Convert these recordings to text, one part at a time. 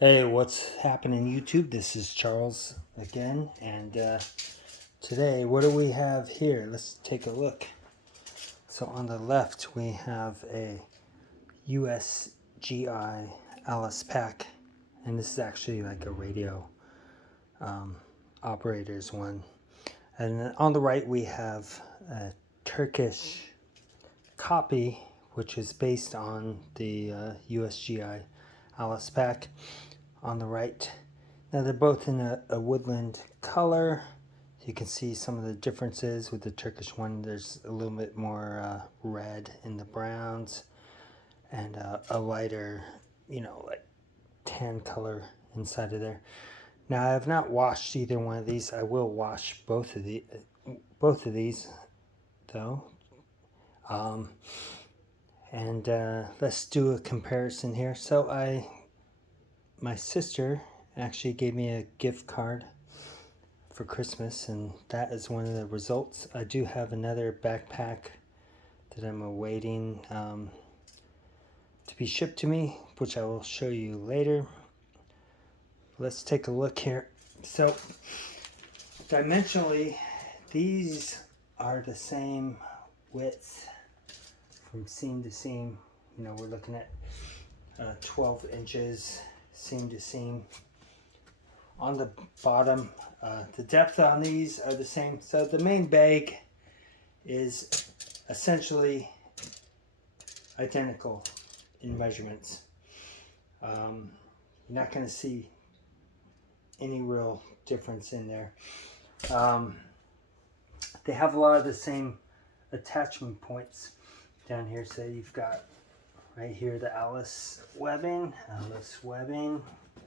Hey, what's happening, YouTube? This is Charles again, and today, what do we have here? Let's take a look. So on the left, we have a USGI ALICE pack, and this is actually like a radio operator's one. And then on the right, we have a Turkish copy, which is based on the USGI ALICE pack on the right. Now they're both in a woodland color. You can see some of the differences with the Turkish one. There's a little bit more red in the browns and a lighter, like tan color inside of there. Now I have not washed either one of these. I will wash both of these though. And let's do a comparison here. So my sister actually gave me a gift card for Christmas, and that is one of the results. I do have another backpack that I'm awaiting to be shipped to me, which I will show you later. Let's take a look here. So dimensionally, these are the same width from seam to seam. We're looking at 12 inches seam to seam. On the bottom, the depth on these are the same. So the main bag is essentially identical in measurements. You're not going to see any real difference in there. They have a lot of the same attachment points down here. So you've got right here the ALICE webbing.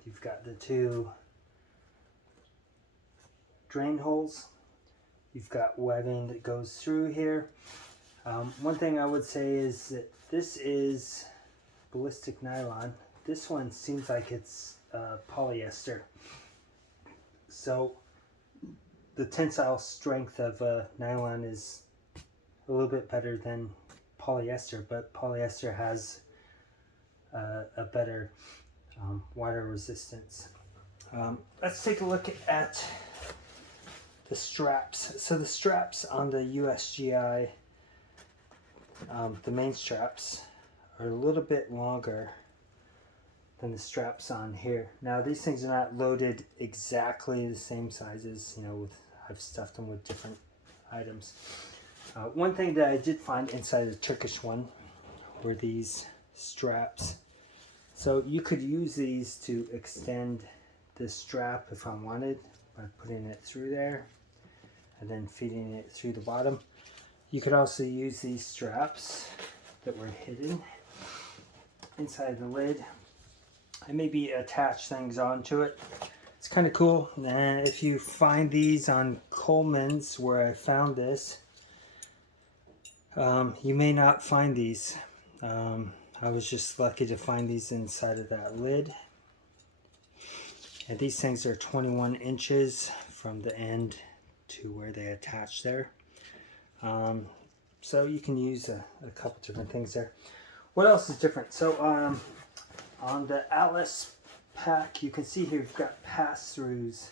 You've got the two drain holes. You've got webbing that goes through here. One thing I would say is that this is ballistic nylon. This one seems like it's polyester. So the tensile strength of nylon is a little bit better than polyester, but polyester has a better water resistance. Let's take a look at the straps. So the straps on the USGI, the main straps, are a little bit longer than the straps on here. Now these things are not loaded exactly the same sizes. I've stuffed them with different items. One thing that I did find inside the Turkish one were these straps. So you could use these to extend the strap if I wanted by putting it through there and then feeding it through the bottom. You could also use these straps that were hidden inside the lid and maybe attach things onto it. It's kind of cool. And if you find these on Coleman's, where I found this, you may not find these. I was just lucky to find these inside of that lid. And these things are 21 inches from the end to where they attach there. So you can use a couple different things there. What else is different? So on the ALICE pack, you can see here you've got pass-throughs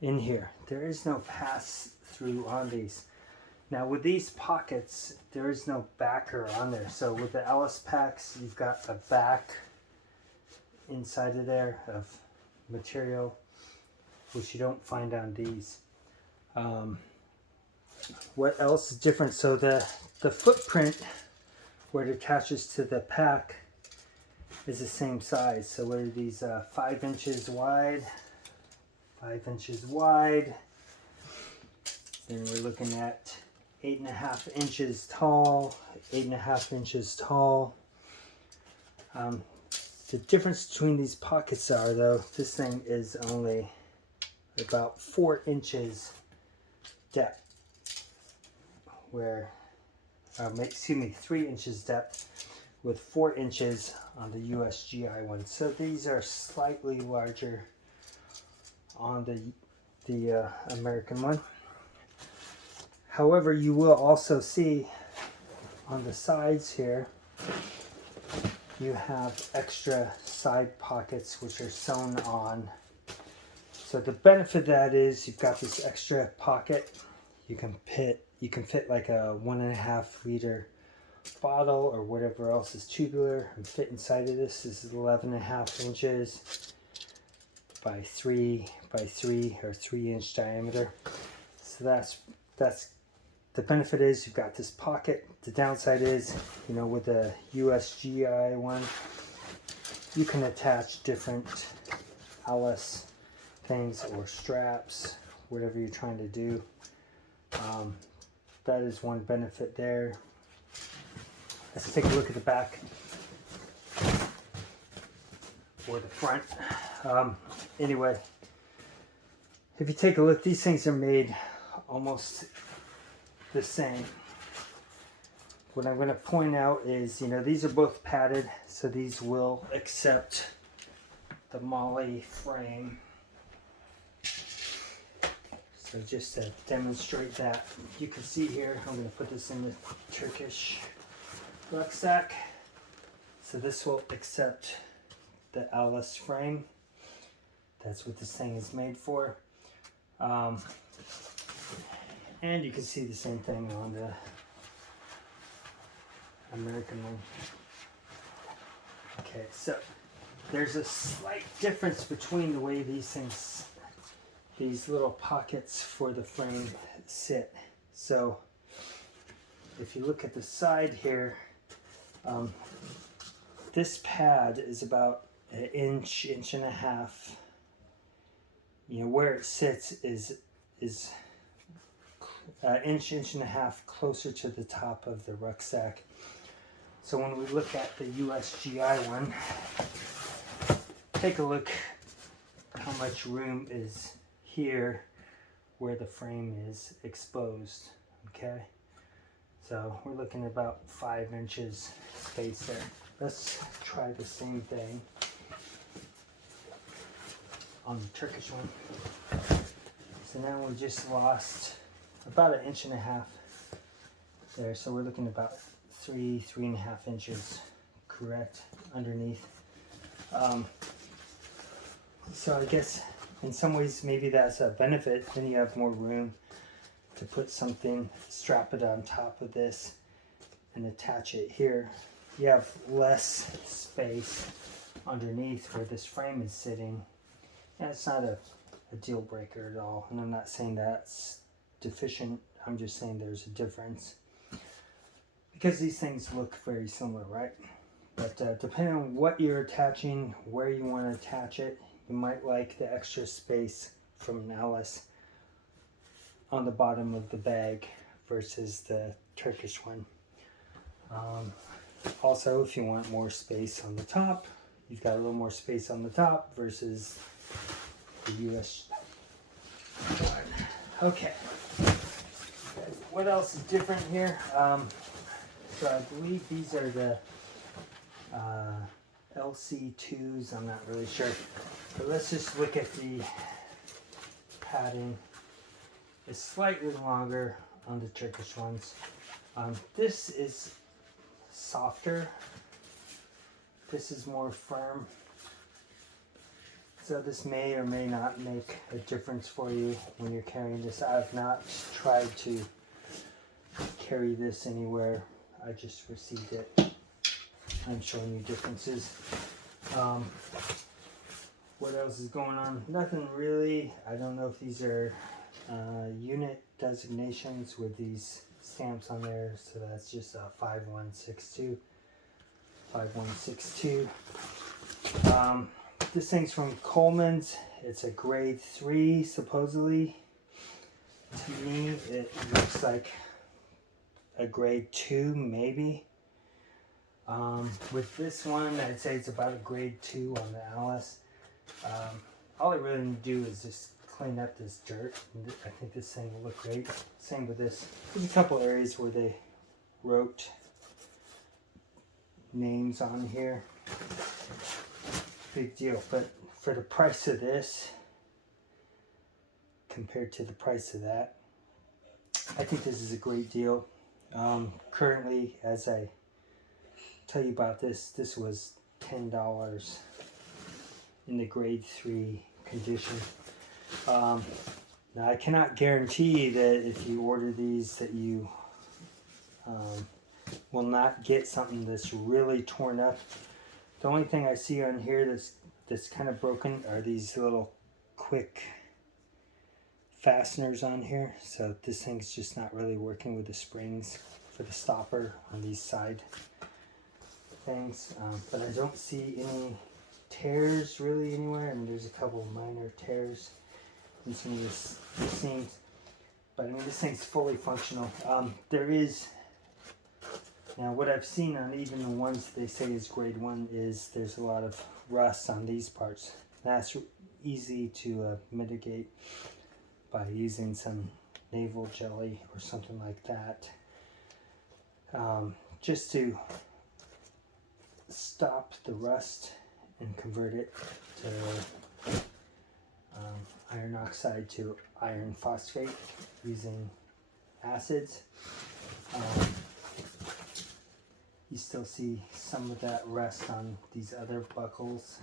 in here. There is no pass-through on these. Now with these pockets, there is no backer on there. So with the ALICE packs, you've got a back inside of there of material, which you don't find on these. What else is different? So the footprint where it attaches to the pack is the same size. So what are these 5 inches wide? 5 inches wide. Then we're looking at 8.5 inches tall, 8.5 inches tall. The difference between these pockets are, though, this thing is only about 4 inches depth, where, 3 inches depth with 4 inches on the USGI one. So these are slightly larger on the American one. However, you will also see on the sides here you have extra side pockets which are sewn on. So the benefit of that is you've got this extra pocket. You can fit like a 1.5 liter bottle or whatever else is tubular and fit inside of this. This is 11.5 inches by 3 by 3 or 3-inch diameter. So that's the benefit is you've got this pocket. The downside is, you know, with the USGI one, you can attach different ALICE things or straps, whatever you're trying to do. That is one benefit there. Let's take a look at the back or the front. Anyway, if you take a look, these things are made almost the same. What I'm going to point out is, you know, these are both padded, so these will accept the moly frame. So just to demonstrate that, you can see here, I'm going to put this in the Turkish rucksack. So this will accept the ALICE frame. That's what this thing is made for. And you can see the same thing on the American one. Okay, so there's a slight difference between the way these little pockets for the frame sit. So if you look at the side here, this pad is about an inch, inch and a half. You know, where it sits is inch, inch and a half closer to the top of the rucksack. So when we look at the USGI one, take a look how much room is here where the frame is exposed. Okay, so we're looking at about 5 inches space there. Let's try the same thing on the Turkish one. So now we just lost about 1.5 inches there. So we're looking at about 3.5 inches, correct, underneath. So I guess in some ways maybe that's a benefit. Then you have more room to put something, strap it on top of this and attach it here. You have less space underneath where this frame is sitting. And it's not a deal breaker at all. And I'm not saying that's deficient. I'm just saying there's a difference. Because these things look very similar, right? But depending on what you're attaching, where you want to attach it, you might like the extra space from an ALICE on the bottom of the bag versus the Turkish one. Also, if you want more space on the top, you've got a little more space on the top versus the US one. Okay. What else is different here? So I believe these are the LC2s. I'm not really sure. But let's just look at the padding. It's slightly longer on the Turkish ones. This is softer. This is more firm. So this may or may not make a difference for you when you're carrying this. I have not tried to carry this anywhere. I just received it. I'm showing you differences. What else is going on? Nothing really. I don't know if these are unit designations with these stamps on there. So that's just a 5162. 5162. This thing's from Coleman's. It's a grade 3 supposedly. To me, it looks like a grade 2 maybe. With this one, I'd say it's about a grade 2 on the ALICE. All I really need to do is just clean up this dirt. I think this thing will look great. Same with this. There's a couple areas where they wrote names on here. Big deal. But for the price of this compared to the price of that, I think this is a great deal. Currently, as I tell you about this. This was $10 in the grade 3 condition. Now I cannot guarantee that if you order these that you will not get something that's really torn up. The only thing I see on here that's kind of broken are these little quick fasteners on here. So this thing's just not really working with the springs for the stopper on these side things. But I don't see any tears really anywhere. I mean, there's a couple minor tears in some of the seams. But I mean, this thing's fully functional. There is, now what I've seen on even the ones they say is grade 1 is there's a lot of rust on these parts. That's easy to mitigate by using some navel jelly or something like that, just to stop the rust and convert it to iron oxide to iron phosphate using acids. You still see some of that rust on these other buckles,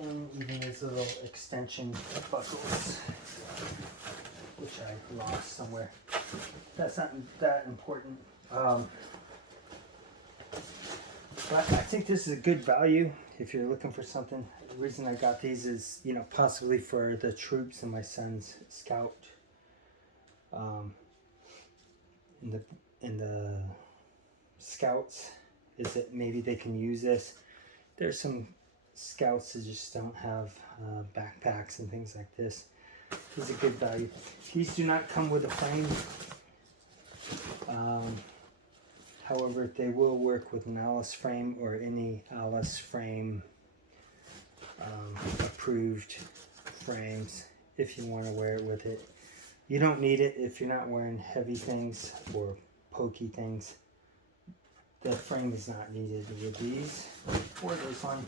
and even these little extension buckles, which I lost somewhere. That's not that important. But I think this is a good value if you're looking for something. The reason I got these is, you know, possibly for the troops and my son's scout. In the scouts, is that maybe they can use this. There's some scouts that just don't have backpacks and things like this. This is a good value. These do not come with a frame. However, they will work with an ALICE frame or any ALICE frame approved frames if you want to wear it with it. You don't need it if you're not wearing heavy things or pokey things. The frame is not needed with these or this one.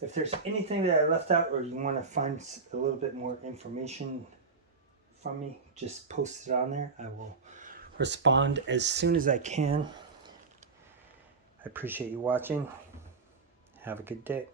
If there's anything that I left out or you want to find a little bit more information from me, just post it on there. I will respond as soon as I can. I appreciate you watching. Have a good day.